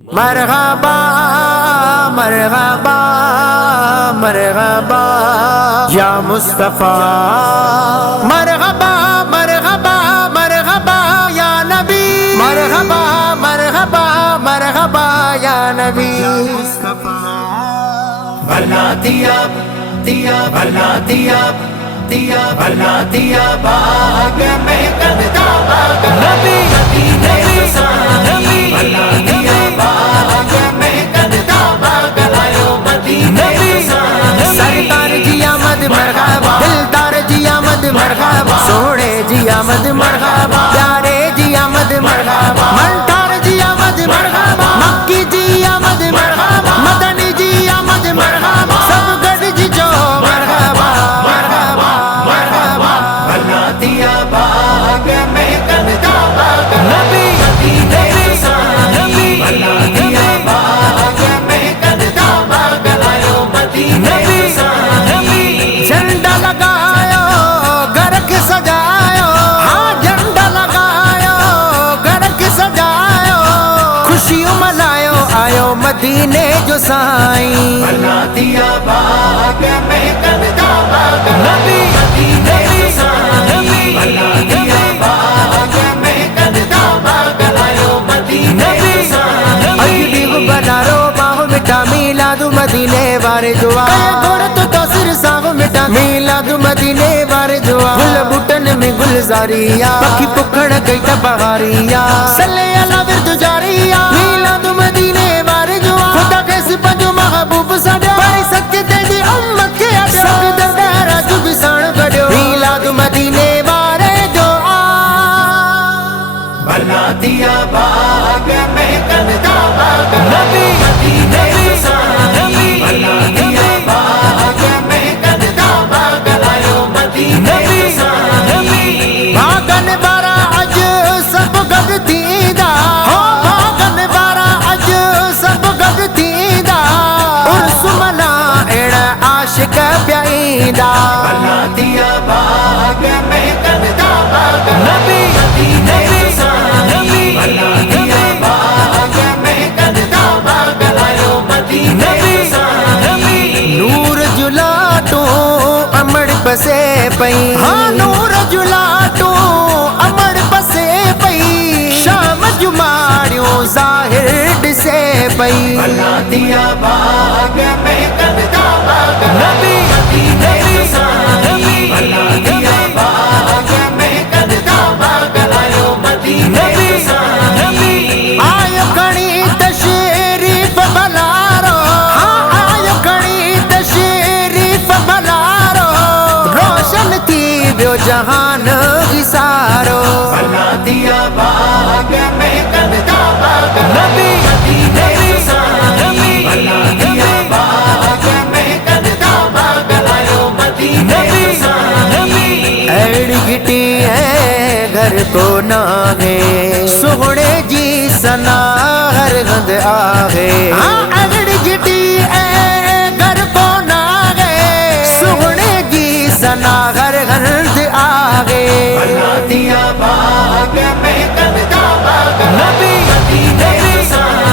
मरहबा मरहबा मरहबा या मुस्तफा, मरहबा मरहबा मरहबा या नबी, मरहबा मरहबा मरहबा या नबी। भला दिया दिया भला दिया दिया भला दिया बाग में कददा बाग नबी नबी नबी भला दिया बाग में कददा बाग आयो मदीने सरकार जी आमद मरहबा, दिलदार जी आमद मरहबा, सोने जी आमद मरहबा, प्यारे जी आमद मरहबा, मंठार जी आमद मरहबा, मक्की जी आमद मरहबा, मदनी जी आमद मरहबा, सब गढ़ जी जो मरहबा मरहबा मरहबा। भला दिया बाग में कददा बाग नबी मदीने नबी, भला दिया बाग में कददा बाग आयो मदीने नबी। झंडा लगायो घर के सजायो, हाँ झंडा लगायो घर के सजायो, खुशियों मनायो आयो मदीने जो साईं। भला दिया बाग में कददा बाग नबी मदीने नबी, भला दिया बाग में कददा बाग आयो मदीने नबी। बनारो बाहु मिठा मिलादु मदीने वारे जुआ, गोर तो सिर साहु मिठा मिलादु मदीने वारे जुआ, गुल बुटन में गुलजारिया, पखी पुखड़ गई बहारिया, सल्ले अला विरदु जारिया, मिलादु मदीने वारे जुआ, खुदा के सिपंजो महबूब सजा, बड़ी सच्चे तेरी उम्मत के अदा, सब दरबार जो बिसाण गड्यो, मिलादु मदीने वारे जुआ। भला दिया बाग में कददा बाग नबी मदीने नबी, भला दिया बाग में कददा बाग आयो मदीने नबी। भागन बारा अज सब गद थींदा, हो भागन बारा अज सब गद थींदा, उर्स मना एड़ा आशिक प्याईंदा। भला दिया बाग में कददा बाग नबी मदीने नबी, भला दिया बाग में कददा बाग आयो मदीने नबी। नूर जुलाटो अमड़ पसे पई, हाँ नूर जुलाटो अमड़ पसे पई, शाम जुमाड़ियों जाहिर से पई। भला दिया बाग में कददा बाग नबी मदीने नबी, भला दिया बाग में कददा बाग आयो मदीने नबी। आयो खड़ी तशरीफ भलारो, हाँ आयो खड़ी तशरीफ भलारो, रोशन थी व्यो जहान विसारो। भला दिया बाग में कददा बाग नबी मदीने नबी, भला दिया बाग में कददा बाग आयो मदीने नबी। एड़ी गिटी है घर को नागे, सोहणे जी सना हर गंद आहे, हाँ एड़ी गिटी है घर को नागे, सोहणे जी सना हर गंद आगे। भला दिया बाग में कददा बाग नबी मदीने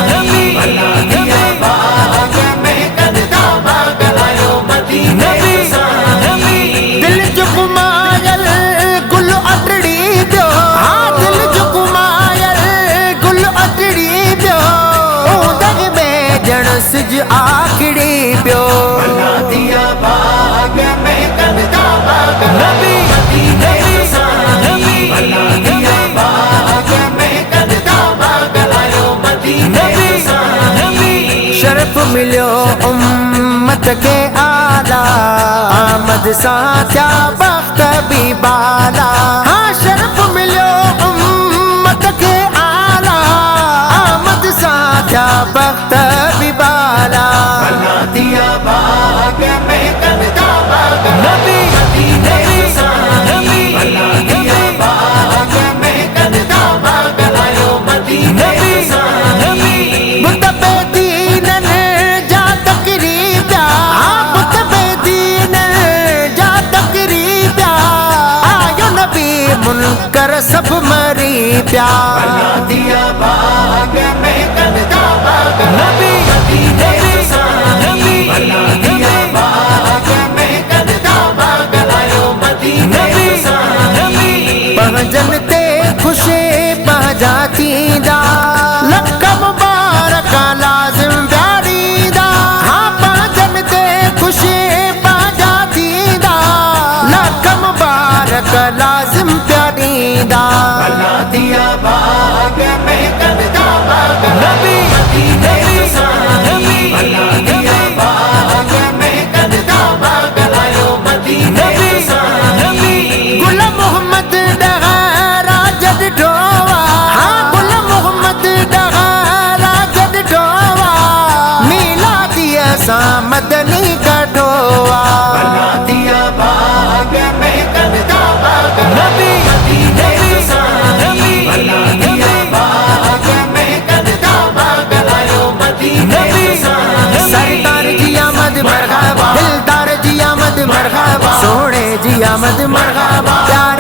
नबी, भला दिया बाग में कददा बाग आयो मदीने नबी। दिल जुकुमायल गुल अटड़ी दियो, हाँ दिल जुकुमायल गुल अटड़ी दियो, उदग में जण सिज आखड़ी पियो। भला दिया बाग में कददा बाग नबी मदीने नबी, भला दिया बाग में कददा बाग आयो मदीने नबी। शरफ मिलियो उम्मत के आला, आमद साथया बख्त भी बाला, हाँ शरफ मिलियो उम्मत के आला, आमद साथया बख्त भी बाला। भला दिया बाग में कददा बाग नबी मदीने नबी, भला दिया बाग में कददा बाग आयो मदीने नबी। मुतबे दीनन जा तकरीबा, हाँ मुतबे दीनन जा तकरीबा, आयो नबी मुनकर सब मरी प्या। भला दिया बाग में कददा बाग जी आमद मरहबा।